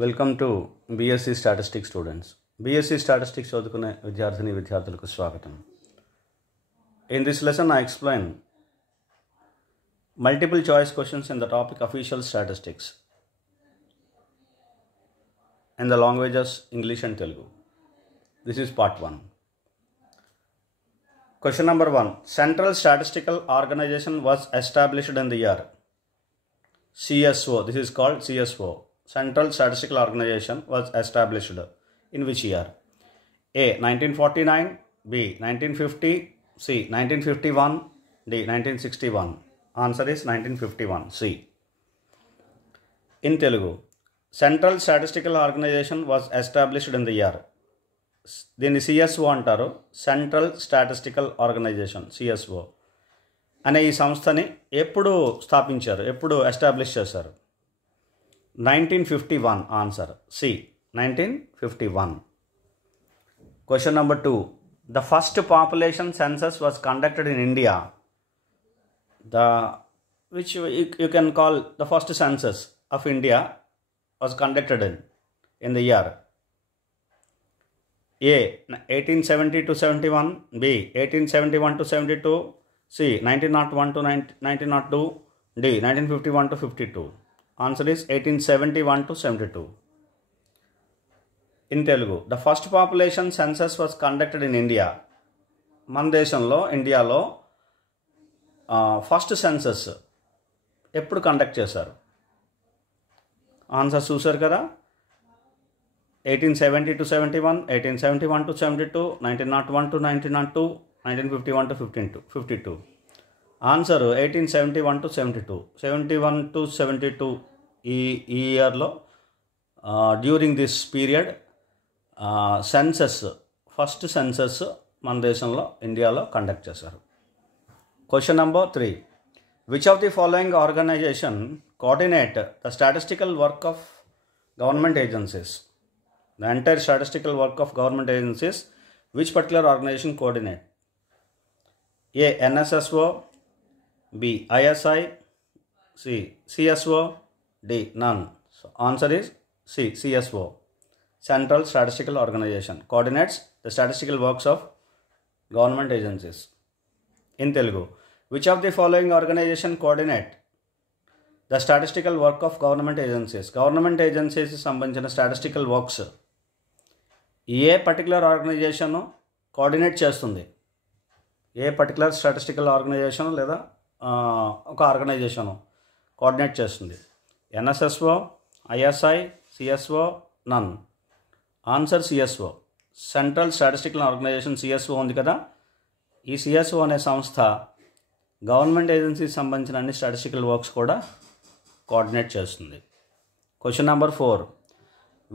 Welcome to BSc statistics students. BSc statistics చదువుకునే విద్యార్థులకు స్వాగతం. In this lesson I explain multiple choice questions in the topic official statistics in the languages English and Telugu. This is part 1. Question number 1. Central Statistical Organization was established in the year. CSO. This is called CSO. Central Statistical Organization was established in which year? A. 1949, B. 1950, C. 1951, D. 1961. Answer is 1951, C. In Telugu, Central Statistical Organization was established in the year. దీన్ని CSO అంటారు. Central statistical organisation CSO అనే ఈ సంస్థని ఎప్పుడు స్థాపించారు, ఎప్పుడు establish చేశారు? 1951. Answer C, 1951. Question number 2. The first population census was conducted in India. Which you can call the first census of India was conducted in the year. A. 1870 to 71, B. 1871 to 72, C. 1901 to 1902, D. 1951 to 52. Answer is 1871 to 72. In Telugu, the first population census was conducted in India. మన దేశంలో ఇండియాలో first census ఎప్పుడు కండక్ట్ చేశారు? ఆన్సర్ చూశారు కదా. 1870 to 71, 1871 to 72, 1901 to 1902, 1951 to 52. Answer 1871 to 72. 71 to 72 ఈ ఇయర్లో during this period census, first census మన దేశంలో ఇండియాలో కండక్ట్ చేశారు. Question number 3. Which of the following organisation coordinate the statistical work of government agencies? The entire statistical work of government agencies, which particular organization coordinate? A. NSSO, B. ISI, C. CSO, D. None. So answer is C. CSO. Central Statistical Organization coordinates the statistical works of government agencies. In Telugu, which of the following organization coordinate the statistical work of government agencies? Government agencies సంబంధించిన statistical works ఏ particular organisation coordinate చేస్తుంది? ఏ particular statistical organisation లేదా ఒక organisation coordinate చేస్తుంది? NSSO, ISI, CSO, none. Answer CSO. Central statistical organisation CSO ఉంది కదా, ఈ సిఎస్ఓ అనే సంస్థ గవర్నమెంట్ ఏజెన్సీకి సంబంధించిన అన్ని స్టాటిస్టికల్ వర్క్స్ కూడా కోఆర్డినేట్ చేస్తుంది. Question number 4.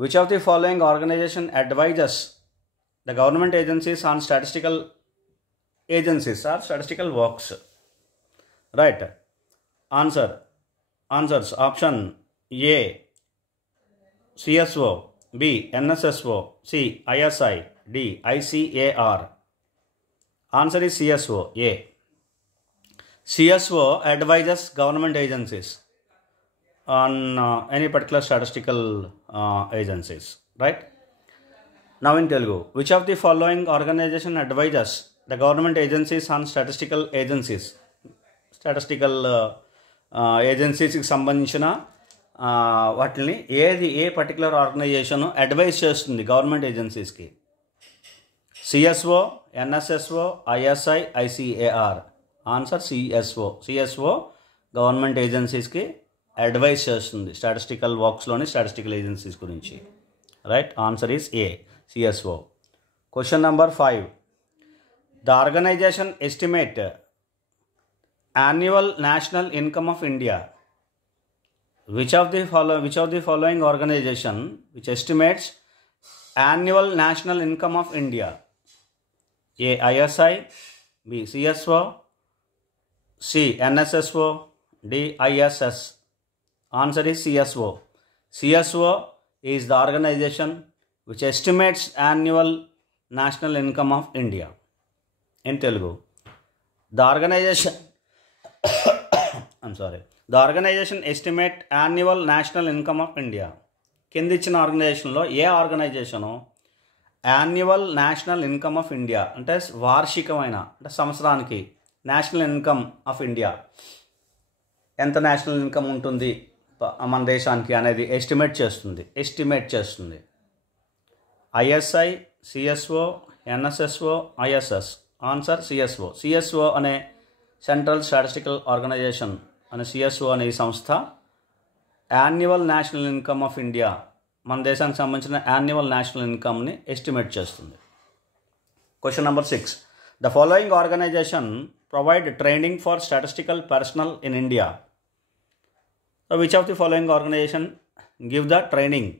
Which of the following organization advises the government agencies on statistical agencies or statistical works? Right. Answers. Option A. CSO, B. NSSO, C. ISI, D. ICAR. Answer is CSO, A. CSO advises government agencies on any particular statistical agencies, right? Now in Telugu, which of the following organization advises the government agencies on statistical agencies? Statistical agencies కి సంబంధించిన వాటిని ఏ particular organisation advise చేస్తుంది government ఏజెన్సీస్కి? CSO, NSSO, ISI, ICAR. Answer CSO. CSO government ఏజెన్సీస్కి advise చేస్తుంది statistical వర్క్స్లోని statistical agencies గురించి, right? Answer is A, CSO. Question number 5. The organisation estimate annual national income of India. Which of the following organisation which estimates annual national income of India? A. ISI, B. CSO, C. NSSO, D. ISS. Answer is CSO. CSO is the organization which estimates annual national income of India. In Telugu, the organization the organization estimate annual national income of India. కింద ఇచ్చిన ఆర్గనైజేషన్లో ఏ organisation annual national income of India అంటే వార్షికమైన అంటే సంవత్సరానికి national income of India ఎంత national income ఉంటుంది మన దేశానికి అనేది ఎస్టిమేట్ చేస్తుంది ISI, CSO, NSSO, ISS. Answer CSO అనే సెంట్రల్ స్టాటిస్టికల్ ఆర్గనైజేషన్ అనే సిఎస్ఓ అనే ఈ సంస్థ annual national income of India మన దేశానికి సంబంధించిన యాన్యువల్ నేషనల్ ఇన్కమ్ని ఎస్టిమేట్ చేస్తుంది. Question number 6. The following organisation provide training for statistical personnel in India. So which of the following organisation give the training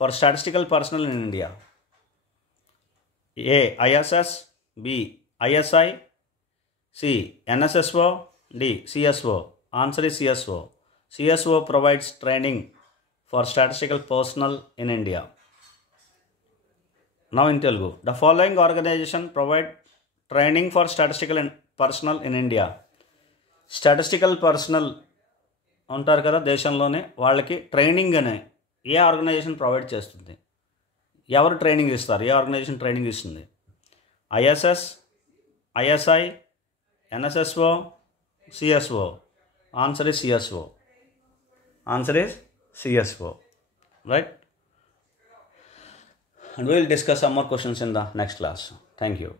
for statistical personnel in India? A ISS, B ISI, C NSSO, D CSO. Answer is CSO. CSO provides training for statistical personnel in India. Now in Telugu. The following organization provide training for statistical personnel in India. Statistical personnel ఉంటారు కదా దేశంలోనే, వాళ్ళకి ట్రైనింగ్ అనే ఏ organisation provide చేస్తుంది? ఎవరు ట్రైనింగ్ ఇస్తారు? ఏ organisation training ఇస్తుంది? ISS, ISI, NSSO, CSO. Answer is CSO. Right? And we will discuss some more questions in the next class. Thank you.